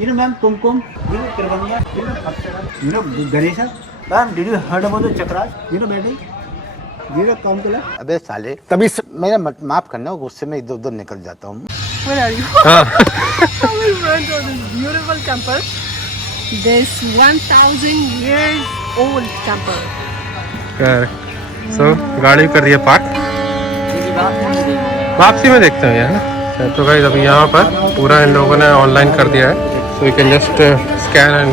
You know, ma'am, Kumkum, you know, Tiruvanga, you know, Apsara, you know, Ganesha. Ma'am, did you heard about the Chakras? You know, Betty? You know, Kamkala? अबे साले तभी मेरा माफ करना गुस्से में इधर उधर निकल जाता हूँ. Where are you? How we went to this beautiful temple. This 1,000 years old temple. So गाड़ी कर रही है पार्क. वापसी में देखते हैं यार. तो गाइस अभी यहाँ पर पूरा इन लोगों ने ऑनलाइन कर दिया है. So you can just scan and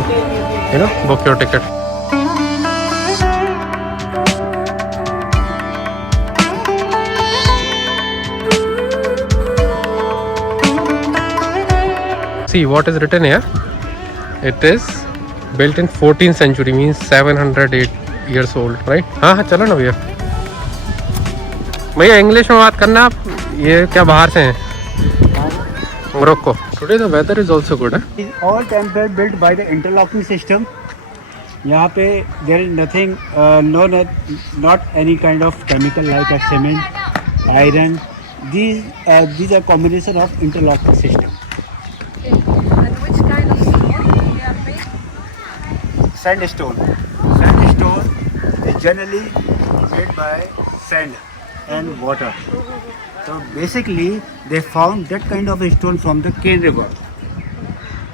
you know book your ticket. See what is written here. It is built in 14th century, means 708 years old, right? हाँ हाँ चलो ना भैया. भैया इंग्लिश में बात करना आप. ये क्या बाहर से हैं? Morocco. Today the weather is also good. Is all temple built by the interlocking system. यहाँ पे there is nothing, not any kind of chemical like a cement, iron. These are combination of interlocking system. And which kind of stone they are made? Sandstone. Sandstone is generally made by sand and water. So basically, they found that kind of stone from the Cane River,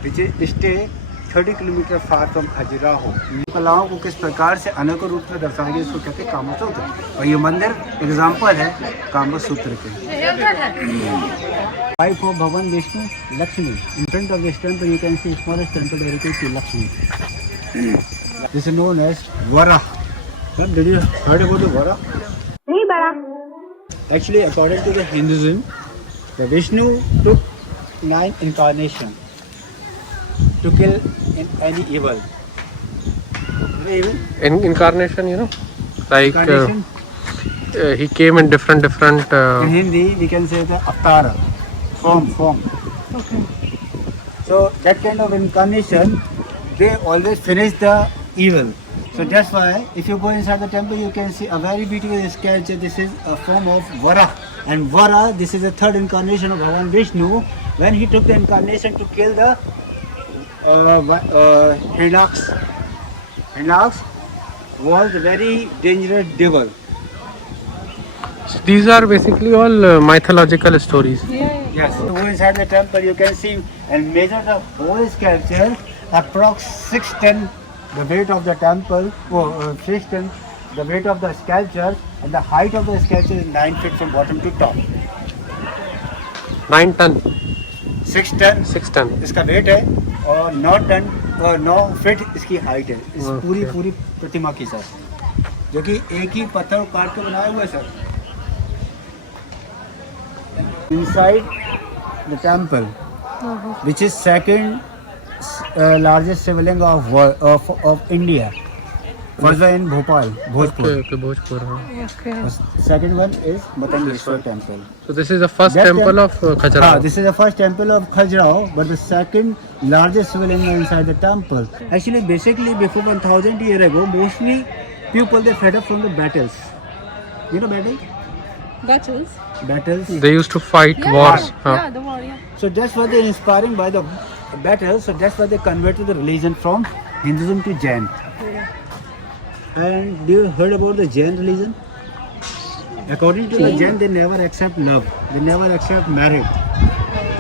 which is stay 30 kilometre far from Khajuraho. कलाओं को किस प्रकार से अनेकों रूप में दर्शाया गया इसको कहते हैं कामसूत्र. और ये मंदिर एग्जाम्पल है कामसूत्र के. वाइफ ऑफ भगवान Vishnu Lakshmi. In front of this temple you can see smallest temple dedicated to Lakshmi. This is known as Vara. Did you heard about the Vara? नहीं बड़ा. Actually, according to the Hinduism, the Vishnu took 9 incarnations to kill any evil. Incarnation, you know, like Incarnation, he came in different. in Hindi, we can say the avatar, form. Okay. So that kind of incarnation, they always finish the evil. So that's why, if you go inside the temple, you can see a very beautiful sculpture. This is a form of Vara, and Vara, this is the third incarnation of Bhagavan Vishnu. When he took the incarnation to kill the Hyranyaks. Hyranyaks was a very dangerous devil. These are basically all mythological stories. Yeah. Yes. To go inside the temple, you can see and measure the whole sculpture. Approx 6 ton the weight of the temple. 6 ton the weight of the sculpture, and the height of the sculpture is 9 feet from bottom to top. 9 ton. 6 ton 6 ton. इसका wait है और 9 ton और 9 feet इसकी height है. इस Okay. पूरी प्रतिमा की sir, जो कि एक ही पत्थर काट के बनाया हुआ है sir. Inside the temple, which is second largest Shivling of India. First one in Bhopal, Bhojpur. Okay, Bhojpur. Okay. Second one is Matangeshwar temple. So this is the first That temple of Khajuraho. This is the first temple of Khajuraho, but the second largest Shivling inside the temple. Actually, basically, before 1,000 years ago, mostly people they fed up from the battles. You know battle? Battles. Battles. They used to fight wars. Yeah, the war. Yeah. So that's why they're inspiring by the battles. So that's why they converted the religion from Hinduism to Jain. And do you heard about the Jain religion? According to the Jain, they never accept love. They never accept marriage.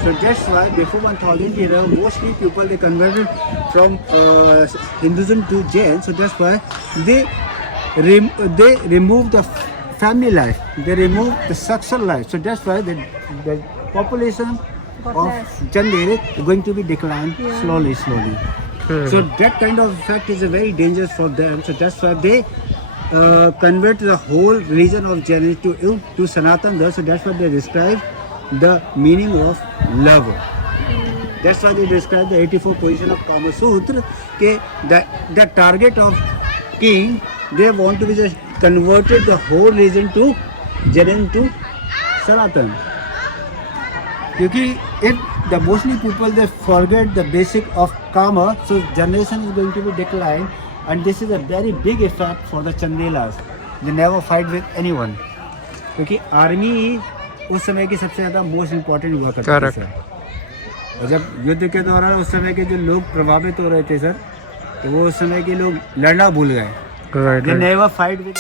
So that's why before 1,000 years ago, mostly people they converted from Hinduism to Jain. So that's why they remove the family life. They remove the sexual life. So that's why the population of Chandel is going to be declined slowly. So that kind of effect is very dangerous for them. So that's why they convert the whole religion of Jainism to Sanatan. So that's why they describe the meaning of love. That's why they describe the 84 position of Kama Sutra. The target of king, they want to be just converted the whole religion to Jainism to Sanatan. Because if the mostly people they forget the basic of karma, so generation is going to be declined, and this is a very big effect for the Chandelas. They never fight with anyone. क्योंकि army उस समय की सबसे ज़्यादा most important हुआ करती थी. और जब युद्ध के दौरान उस समय के जो लोग प्रभावित हो रहे थे सर, तो वो उस समय के लोग लड़ना भूल गए. Right, They right. never fight with.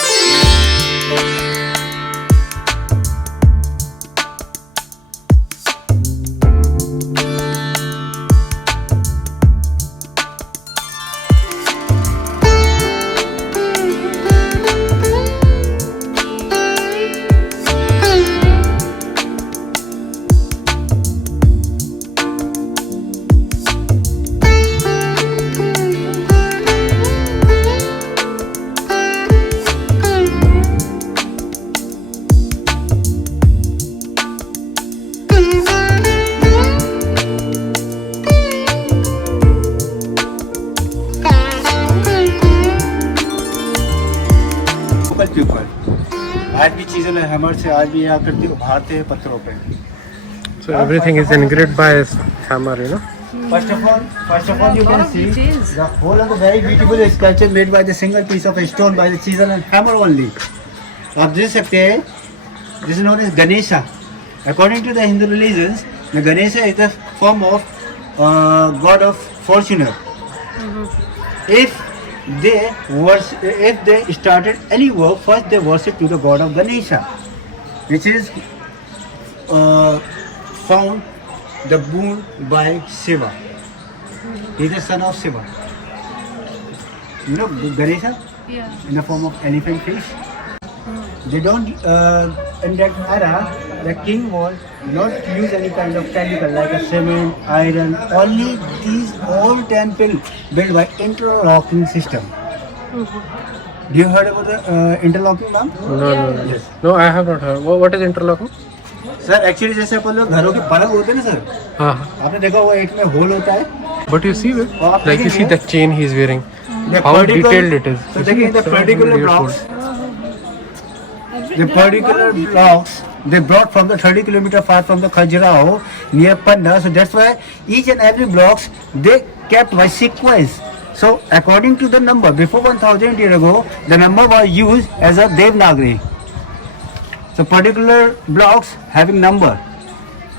Local people आज भी चीज़ें हैमर से आज भी यहाँ करती उभारते हैं पत्थरों पे. So everything is engraved by hammer, you know. First of all, you lot can of see details. the whole of the very beautiful sculpture made by the single piece of stone by the chisel and hammer only. आप देख सकते हैं, this is known as Ganesha. According to the Hindu religions, the Ganesha is the form of god of fortuner. If they started any work, first they worship to the god of Ganesha, which is found the boon by Shiva. He is the son of Shiva. You know Ganesha Yeah. in the form of elephant fish. They don't in that era the king was not use any kind of chemical like a cement, iron. Only these old temple built by interlocking system. Do you heard about the interlocking, ma'am? No. Yes. No, I have not heard. What is interlocking? Sir actually जैसे अपन लोग घरों के पलंग होते हैं ना sir, हाँ. आपने देखा होगा एक में होल होता है. But you see, like you see the chain he is wearing. The How particular- detailed it is. So देखिए the particular blocks, the particular blocks they brought from the 30 kilometer far from the Khajuraho near Panna. So that's why each and every blocks they kept by sequence. So according to the number, before 1000 years ago, the number was used as a Devanagari. So particular blocks having number.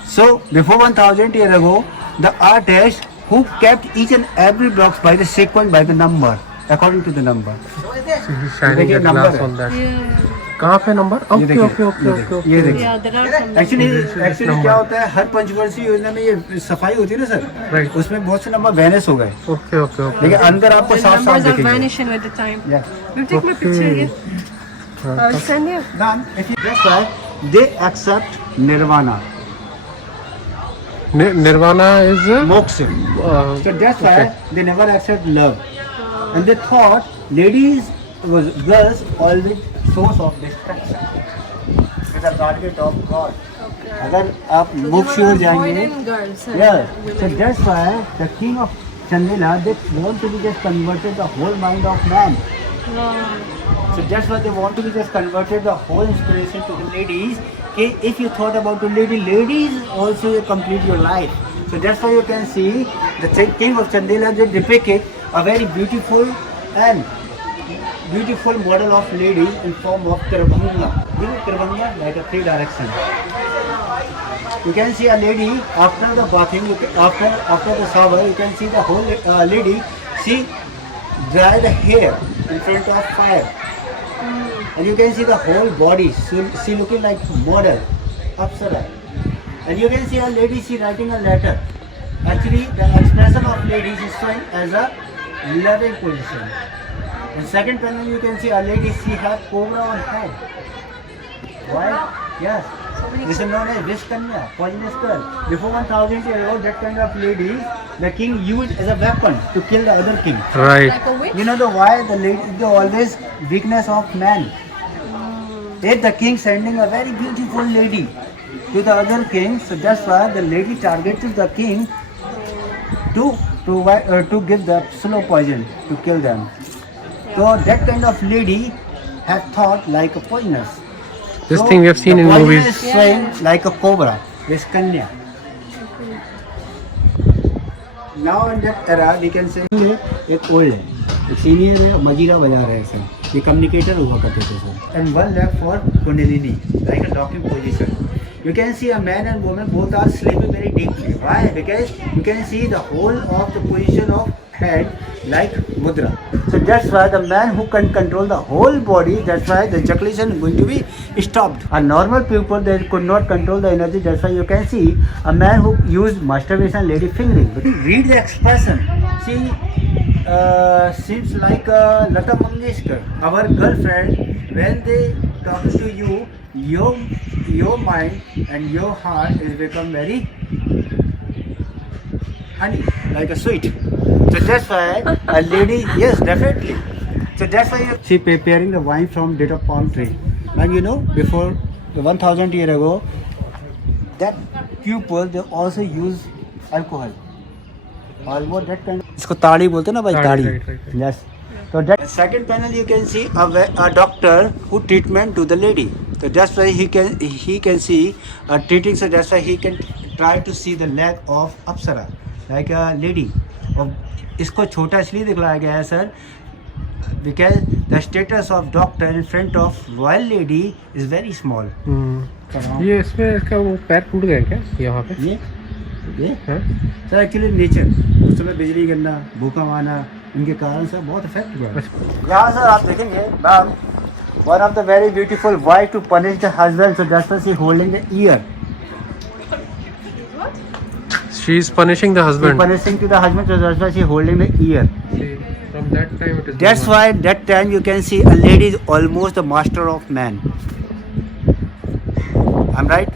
So before 1000 years ago, the artists who kept each and every blocks by the sequence, by the number, according to the number. So he's shining देखिए the number glass है. on that. Yeah. कहाँ पे number? ये Okay, देखिए, okay, okay, ये okay, देखिए, okay. ये देखिए. Yeah, there are some. Actually क्या होता है, हर पंचवर्षीय योजना में ये सफाई होती है ना सर, Right. उसमें बहुत से नंबर वैनिश हो गए, Okay, okay, okay. लेकिन अंदर आपको The साफ साफ numbers are दिखेंगे. vanishing with the time. Yeah. We'll take my picture here. I'll send you. Then, if you that's why they accept nirvana, Nirvana is moksha. So that's why okay. they never accept love, and they thought ladies was girls always source of destruction, with a target of God. अगर आप मोक्ष की ओर जाएंगे, girls. yeah. So that's why the king of Chandela they want to be just converted the whole mind of man. So that's why they want to be just converted the whole inspiration to the ladies. Okay, if you thought about the ladies also complete your life. So that's why you can see the king of Chandela they depicted a very beautiful and beautiful model of lady in form of Tribhanga. You know Tribhanga, like a 3 direction. You can see a lady after the bathing, after the shower, you can see the whole lady. She dry the hair in front of fire, and you can see the whole body. She looking like model, Apsara. And you can see a lady. She writing a letter. Actually, the expression of ladies is showing as a loving position. In second panel, you can see a lady. She have cobra on head. Why? Yes. This is known as Vishkanya, poisonous girl. Before 1000 years ago, that kind of lady, the king used as a weapon to kill the other king. right. Like a witch. You know why the lady is the always weakness of man. If the king sending a very beautiful lady to the other king, so that's why the lady targeted the king to give the slow poison to kill them. So that kind of lady have thought like a poisonous. This So thing we have seen the in poison movies. is showing like a cobra, this kanya. Now in that era we can say एक old है, एक senior है, मजीरा बजा रहे हैं sir, ये communicator हुआ करते थे sir. And one left for Kundalini, like a docking position. you can see a man and woman both are sleeping very deeply. Why? Because you can see the whole of the position of head like mudra. So that's why the man who can control the whole body, that's why the ejaculation is going to be stopped. A normal people, they could not control the energy. That's why you can see a man who used masturbation, lady fingering. But read the expression. See, seems like Lata Mangeshkar, our girlfriend. When they talk to you, your mind and your heart is become very honey, like a sweet. So that's why a lady, yes, definitely. So that's why she preparing the wine from date of palm tree. And you know, before the 1000 years ago, that people they also use alcohol. Almost that kind of. इसको ताड़ी बोलते हैं ना भाई ताड़ी. Right. Yes. So that second panel you can see a doctor who treatment to the lady. So that's why he can see treating. So that's why he can try to see the leg of Apsara like a lady. और इसको छोटा इसलिए दिखलाया गया है sir because the status of doctor in front of royal lady is very small. ये इसमें इसका वो पैर टूट गया क्या यहाँ पे? ये सर एक्चुअली नेचर उस समय बिजली गिरना भूकंप आना इनके कारण सर बहुत इफेक्ट हुआ. यहाँ सर आप देखेंगे ma'am one of the very beautiful wife to punish the husband, so that's why she holding the ear. She is punishing the husband. She punishing to the husband, so that's why she holding the ear. See, from that time it is. That's why that time you can see a lady is almost the master of man. I'm right?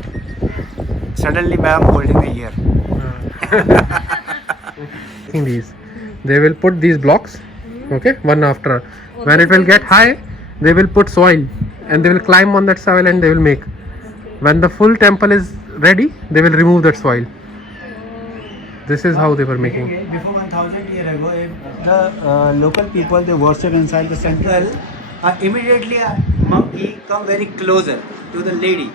Suddenly ma'am holding the ear. These. They will put these blocks, okay, one after. When it will get high, they will put soil and they will climb on that soil and they will make. When the full temple is ready, they will remove that soil. This is how they were making. Before 1000 years ago, if the local people they worship inside the central, immediately a monkey come very closer to the lady.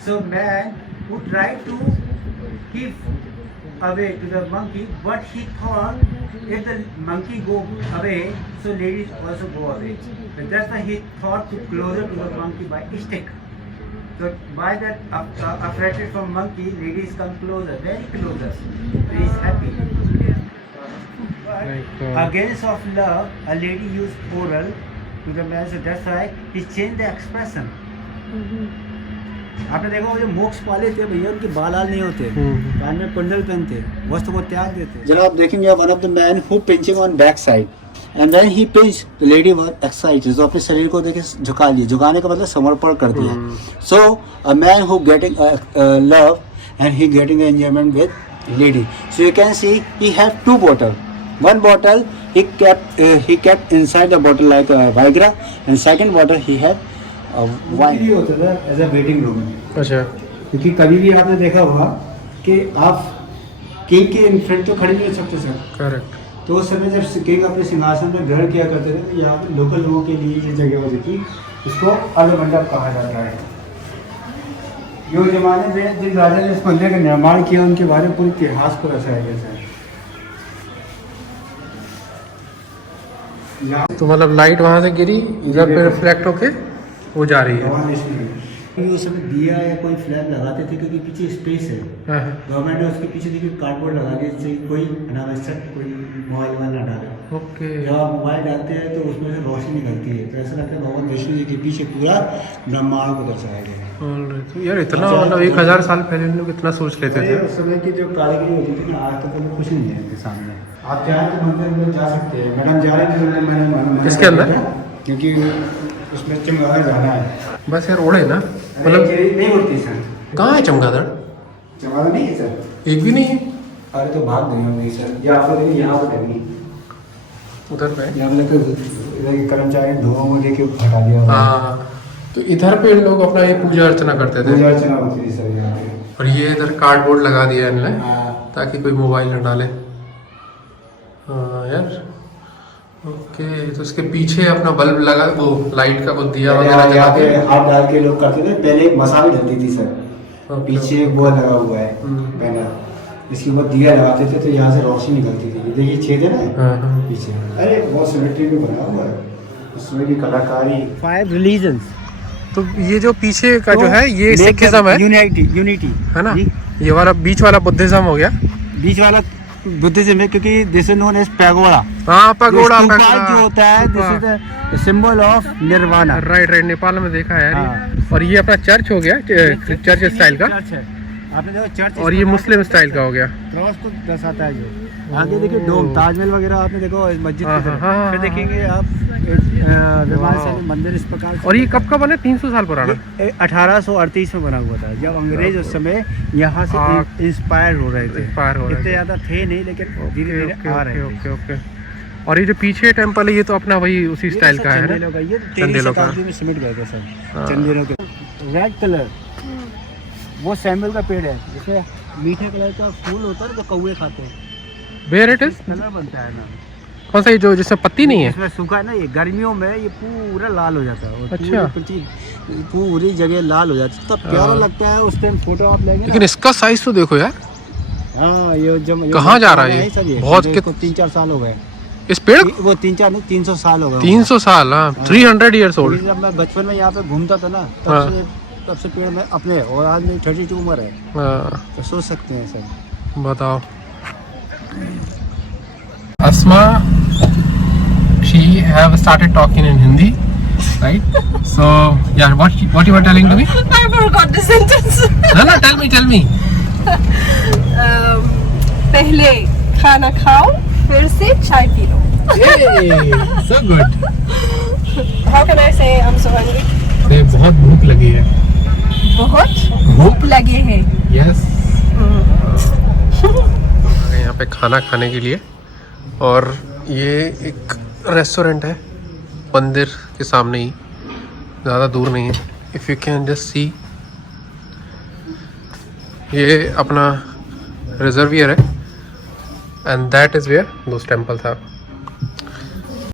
So man who tried to keep away to the monkey, but he thought if the monkey go away, so ladies also go away. But that's why he thought to closer to the monkey by a stick. So by that attracted from monkey, ladies come closer, very closer. He is happy. Against of love, a lady used oral to the man, so that's why he changed the expression. आपने देखा वो जो मोक्ष पाले थे भैया उनके बाल लाल नहीं होते कान में कुंडल पहनते वस्त्र को त्याग देते जब आप देखेंगे one of the man who pinching on back side and when he pinch the lady was excited तो अपने शरीर को देखे झुका लिए झुकाने का मतलब समर्पण कर दिया so a man who getting love and he getting enjoyment with lady so you can see he have to bottle one bottle he kept inside the bottle like a Viagra and second bottle he had wine भी होता था as a waiting room में अच्छा क्योंकि कभी भी आपने देखा होगा कि आप किंग के इन फ्रंट तो खड़े नहीं हो सकते सर करेक्ट तो उस समय जब किंग अपने सिंहासन पर ग्रहण किया करते थे तो यहाँ पे लोकल लोगों के लिए ये जगह होती थी इसको अर्धमंडप कहा जाता है जो जमाने में जिन राजा ने इस मंदिर का निर्माण किया उनके बारे में पूरी इतिहास को दर्शाया गया सर तो मतलब लाइट वहाँ से गिरी इधर पे रिफ्लेक्ट होके वो जा रही है उस समय दिया या कोई फ्लैग लगाते थे क्योंकि पीछे स्पेस है गवर्नमेंट ने उसके पीछे देखिए कार्डबोर्ड लगा दिया जिससे कोई अनावश्यक कोई मोबाइल वाला ना डाले ओके जब आप मोबाइल डालते हैं तो उसमें से रोशनी निकलती है तो ऐसा लगता है भगवान विष्णु जी के पीछे पूरा ब्रह्मांड को दर्शाया गया है तो यार इतना मतलब 1000 साल पहले लोग इतना सोच लेते थे उस समय की जो कारीगरी होती थी ना आज तक तो कुछ नहीं है इनके सामने आप चाहें तो मंदिर में जा सकते हैं मैडम जा रहे थे मैंने किसके अंदर क्योंकि उसमें चमगादड़ जाना है बस यार ओढ़े ना मतलब नहीं होती सर कहाँ है चमगादड़ चमगादड़ नहीं है सर एक भी नहीं है अरे तो भाग गई होंगी सर या आप देखिए यहाँ पर कहीं उधर पे यहाँ पर इधर कर्मचारी धुआं में लेके हटा दिया हाँ तो इधर पे इन लोग अपना ये पूजा अर्चना करते थे पूजा अर्चना होती थी सर यहाँ पे और ये इधर कार्डबोर्ड लगा दिया इन्होंने ताकि कोई मोबाइल न डाले हाँ यार ओके तो उसके पीछे अपना बल्ब लगा वो लाइट का वो दिया वगैरह यहाँ पे हाथ डाल के लोग करते थे पहले एक मसाल डलती थी सर पीछे एक वो लगा हुआ है बैनर इसके ऊपर दिया लगाते थे तो यहाँ से रोशनी निकलती थी देखिए छेद है ना पीछे अरे बहुत सिमेट्री में बना हुआ है उसमें भी कलाकारी 5 religions तो ये जो पीछे का जो है ये सिखिज्म है, यूनिटी है ना? जी। ये वाला बीच वाला बुद्धिज्म हो गया। बीच वाला बुद्धिज्म है, क्योंकि this is known as pagoda. हाँ, पगोड़ा जो होता है, this is the symbol of nirvana. Right right, Nepal में देखा है यार। हाँ। और ये अपना चर्च हो गया, चर्च स्टाइल का। चर्च है, आपने देखो चर्च। और ये मुस्लिम स्टाइल का हो गया। क्रॉस को दर्शाता है जो। आगे देखिए डोम, ताजमहल वगैरह आपने देखो इस मस्जिद हाँ, की तरफ। हाँ, हाँ, फिर हाँ, देखेंगे आप विमान मंदिर इस प्रकार से। और ये कब का बना? 300 साल पुराना। 1838 में बना हुआ था, जब अंग्रेज उस समय यहाँ से इंस्पायर हो रहे थे। इतने ज़्यादा थे नहीं, लेकिन धीरे धीरे आ रहे थे। ओके। और ये जो पीछे टेम्पल है ये तो अपना वही उसी स्टाइल का है ना? चंदेलों का, ये चंदेलों का। 13वीं शताब्दी में सिमट गए थे सब हाँ। चंदेलों के। रेड कलर वो सैमुअल का पेड़ है, जिसमें मीठे कलर का फूल होता है जो कौवे खाते हैं। Where it is? कलर बनता है ना। कौन सा? ये जो जिसमें पत्ती नहीं है? इसमें सूखा है ना, ये गर्मियों में ये पूरा लाल हो जाता है। और अच्छा। पूरी जगह लाल हो जाती है, तब प्यारा लगता है। उस टाइम फोटो आप लेंगे लेकिन इसका साइज तो देखो यार। हाँ, ये जब कहाँ जा रहा है ये? सर, बहुत इसको 3-4 साल हो गए। इस पेड़ वो 3-4 नहीं, 300 साल हो गए। 300 साल, हाँ, 300 ईयर्स ओल्ड। जब मैं बचपन में यहाँ पे घूमता था ना, हाँ। तब से पेड़ में अपने, और आज मेरी 32 उम्र है, हाँ, तो सोच सकते हैं सर। बताओ। Asma, she have started talking in Hindi, right? So, yeah, what you were telling to me? I forgot the sentence. No, tell me. पहले खाना खाओ, फिर से चाय P low. Hey, so good. How can I say I'm so hungry? अरे बहुत भूख लगी है। बहुत भूख लगे हैं। Yes. यहाँ पे खाना खाने के लिए, और ये एक रेस्टोरेंट है मंदिर के सामने ही, ज़्यादा दूर नहीं है। If you can just see, ये अपना रिजर्वियर है, and that is where those temples are.